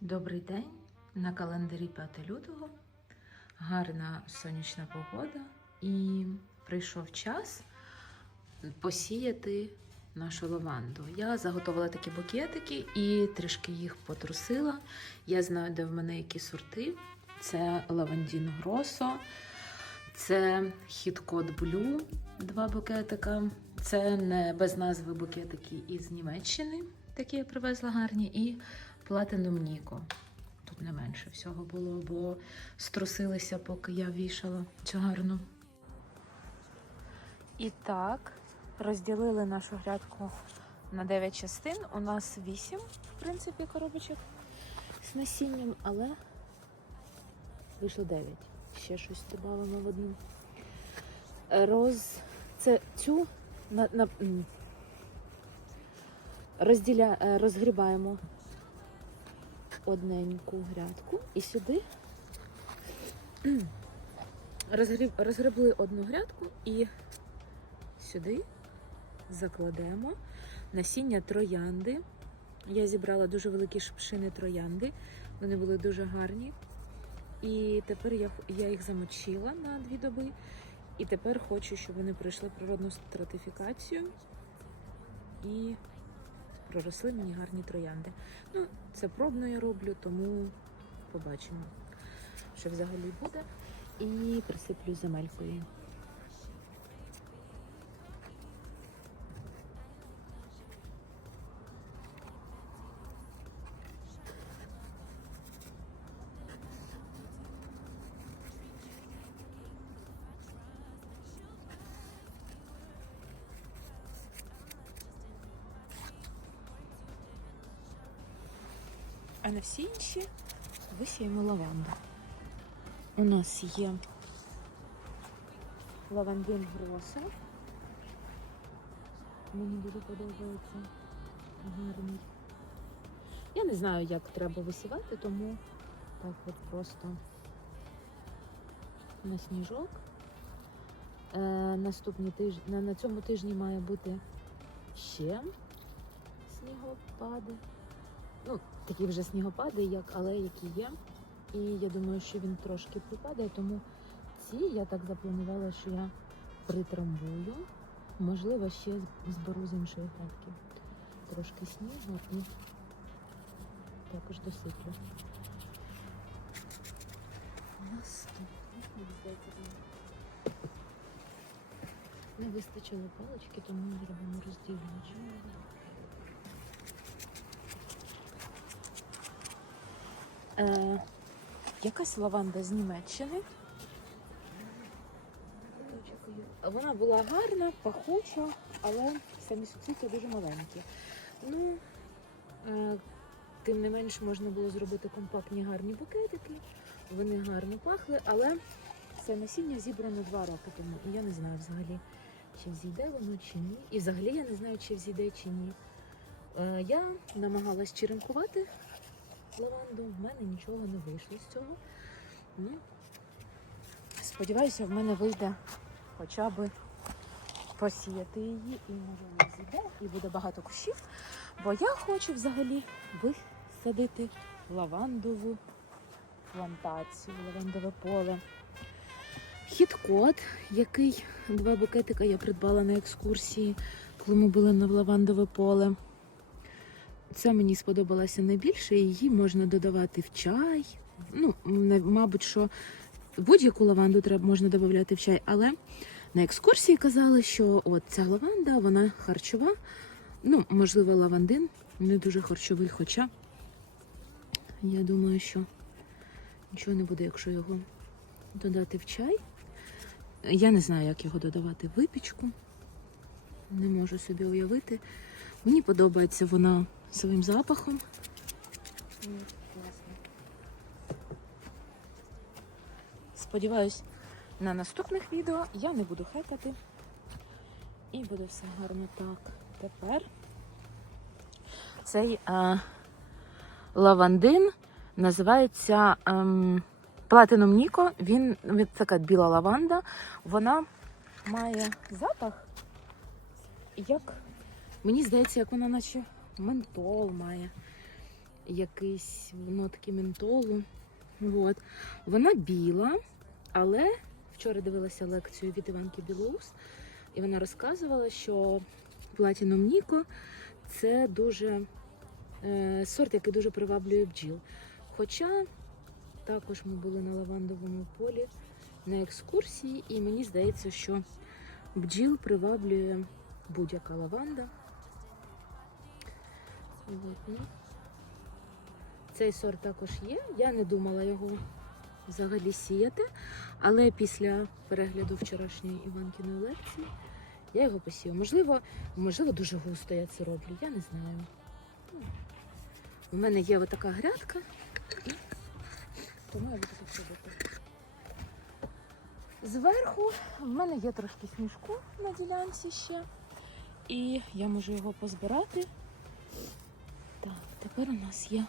Добрий день. На календарі 5 лютого. Гарна сонячна погода. І прийшов час посіяти нашу лаванду. Я заготовила такі букетики і трішки їх потрусила. Я знаю, де в мене які сорти. Це лавандін Гросо, це хіткод Блю, два букетика. Це не без назви букетики із Німеччини, такі я привезла гарні. І Platinum Ніко. Тут не менше всього було, бо струсилися, поки я вішала цю гарну. І так, розділили нашу грядку на 9 частин. У нас 8, в принципі, коробочок з насінням, але вийшло 9. Ще щось додамо в одну. Роз... Це цю на, на... Розділя... е, розгрібаємо одненьку грядку і сюди розгріб, розгребли одну грядку і сюди закладемо насіння троянди. Я зібрала дуже великі шипшини троянди, вони були дуже гарні. І тепер я, я їх замочила на дві доби. І тепер хочу, щоб вони пройшли природну стратифікацію і проросли мені гарні троянди. Ну, це пробно я роблю, тому побачимо, що взагалі буде. І присиплю земелькою. А на всі інші висіємо лаванду. У нас є лавандин гроса. Мені дуже подобається гарний. Я не знаю, як треба висівати, тому так от просто на сніжок. Е, наступні тижні, на, на цьому тижні має бути ще снігопади. Такі вже снігопади, як, але які є. І я думаю, що він трошки припадає, тому ці я так запланувала, що я притрамбую. Можливо, ще зберу з іншої грядки. Трошки снігу і також досиплю. Наступне, мені здається, не вистачило палички, тому ми зробимо розділювач. Е, якась лаванда з Німеччини. Вона була гарна, пахуча, але самі суцвіття дуже маленькі. Ну, е, тим не менш можна було зробити компактні гарні букетики. Вони гарно пахли, але це насіння зібрано два роки тому. І я не знаю взагалі, чи взійде воно, чи ні. І взагалі я не знаю, чи взійде, чи ні. Е, я намагалась черенкувати лаванду, в мене нічого не вийшло з цього. Ну, сподіваюся, в мене вийде хоча б посіяти її і може вона зійде, і буде багато кущів. Бо я хочу взагалі висадити лавандову плантацію, лавандове поле. Хіт-код, який два букетика я придбала на екскурсії, коли ми були на лавандове поле. Це мені сподобалося найбільше. Її можна додавати в чай. Ну, мабуть, що будь-яку лаванду треба можна додати в чай, але на екскурсії казали, що от ця лаванда, вона харчова. Ну, можливо, лавандин не дуже харчовий, хоча я думаю, що нічого не буде, якщо його додати в чай. Я не знаю, як його додавати в випічку. Не можу собі уявити. Мені подобається вона своїм запахом. Сподіваюсь, на наступних відео я не буду хекати. І буде все гарно так. Тепер цей е, лавандин називається ем, Platinum Ніко. Він така біла лаванда. Вона має запах, як Мені здається, як вона наче ментол має. якісь нотки ментолу. От. Вона біла, але вчора дивилася лекцію від Іванки Білоус, і вона розказувала, що Platinum Ніко це дуже е, сорт, який дуже приваблює бджіл. Хоча також ми були на лавандовому полі на екскурсії, і мені здається, що бджіл приваблює будь-яка лаванда. Цей сорт також є. Я не думала його взагалі сіяти, але після перегляду вчорашньої Іванкіної лекції я його посію. Можливо, можливо, дуже густо я це роблю, я не знаю. У мене є отака грядка, тому я буду так. Зверху в мене є трошки сніжку на ділянці ще. І я можу його позбирати. Тепер у нас є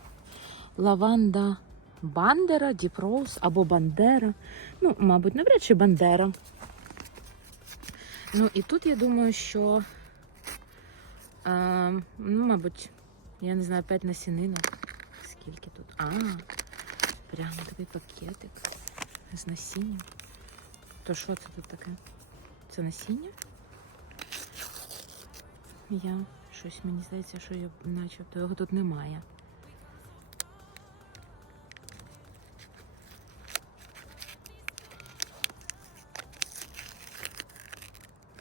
лаванда Бандера, Діпроуз або Бандера. Ну, мабуть, навряд чи Бандера. Ну і тут я думаю, що, е, ну, мабуть, я не знаю, 5 насінинок. Скільки тут? А, прямо такий пакетик з насінням. То що це тут таке? Це насіння? Я щось мені здається, що я начебто його тут немає.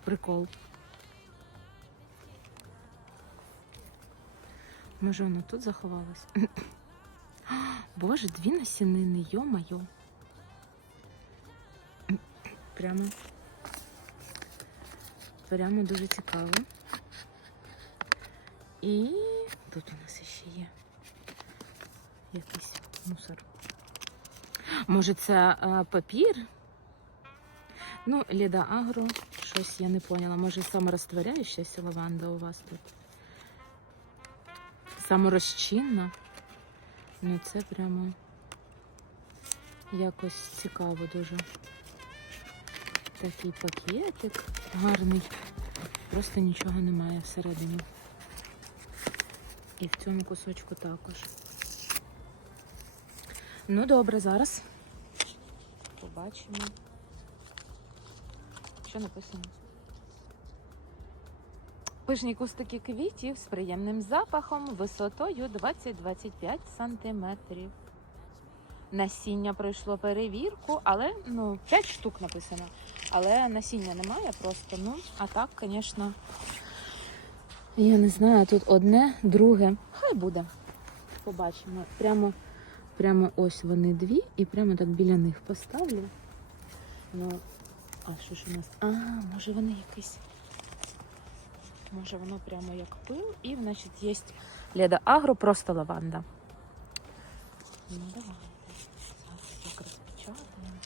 Прикол. Може воно тут заховалось? Боже, дві насінини, йо-майо. Прямо. Прямо дуже цікаво. І тут у нас ще є якийсь мусор. Може, це е, папір? Ну, Ліда Агро, щось я не поняла. Може, саморозтворяючася лаванда у вас тут? Саморозчинна? Ну, це прямо якось цікаво дуже. Такий пакетик гарний. Просто нічого немає всередині. І в цьому кусочку також. Ну, добре, зараз побачимо. Що написано? Пишні кустики квітів з приємним запахом висотою 20-25 сантиметрів. Насіння пройшло перевірку, але ну, 5 штук написано. Але насіння немає просто. Ну, а так, звісно, я не знаю, тут одне, друге. Хай буде. Побачимо. Прямо, прямо ось вони дві, і прямо так біля них поставлю. Ну, а що ж у нас? А, може вони якісь. Може воно прямо як пил, і, значить, є Леда Агро, просто лаванда. Ну, давай. Зараз так розпечатаємо.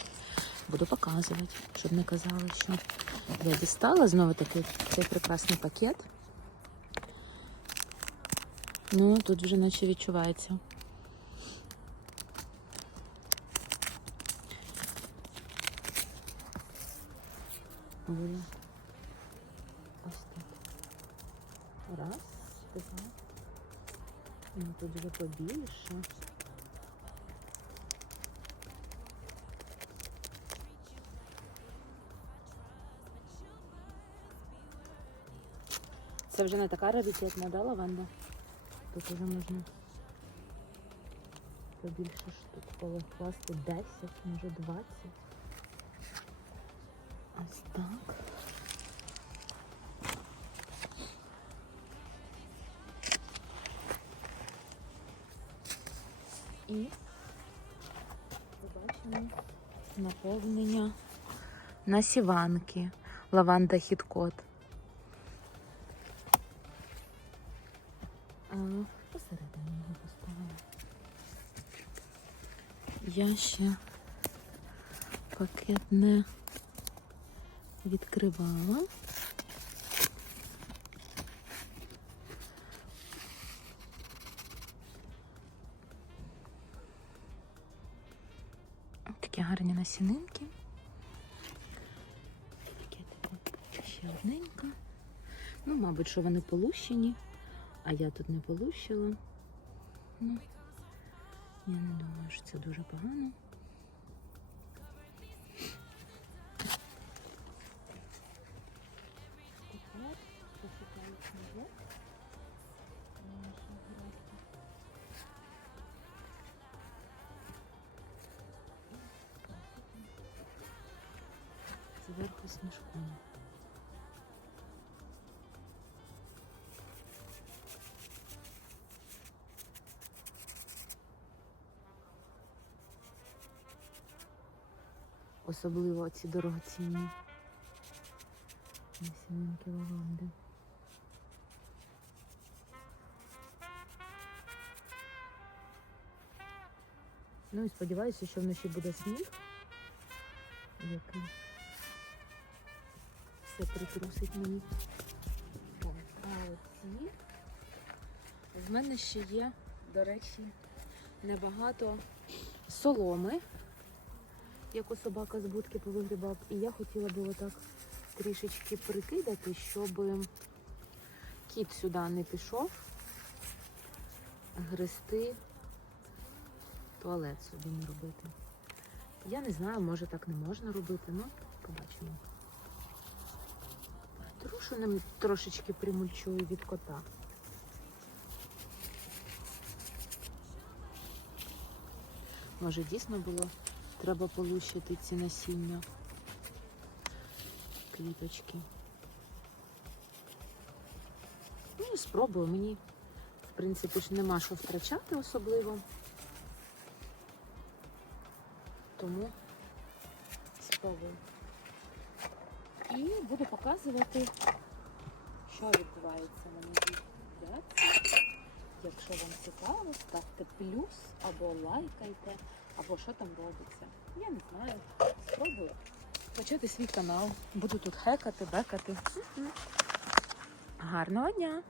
Буду показувати, щоб не казали, що я дістала знову такий цей прекрасний пакет. Ну, тут вже наче відчувається. Ось так. Раз, два. Ну, тут вже побільше. Це вже не така раритетна, да, лаванда? Тут вже можна побільше штук покласти 10, може 20. Ось так. І побачимо наповнення насіванки. Лаванда хіткот. Я ще пакет не відкривала. Такі гарні насінинки. Пакетику ще одненька. Ну, мабуть, що вони полущені, а я тут не полущила. Ну, Я не думаю, що це дуже погано. Посипаю сніжок. Особливо ці дорогоцінні насінинки лаванди. Ну і сподіваюся, що вночі буде сніг, який все притрусить мені. Так, а оці в мене ще є, до речі, небагато соломи, яку собака з будки повигрібав. І я хотіла би отак трішечки прикидати, щоб кіт сюди не пішов гризти туалет собі не робити. Я не знаю, може так не можна робити, ну побачимо. Трушу ним трошечки примульчую від кота. Може дійсно було треба полущити ці насіння квіточки. Ну і спробую. Мені, в принципі, ж нема що втрачати особливо. Тому спробую. І буду показувати, що відбувається на моїй грядці. Якщо вам цікаво, ставте плюс або лайкайте, або що там робиться. Я не знаю. Спробую почати свій канал. Буду тут хекати, бекати. Гарного дня!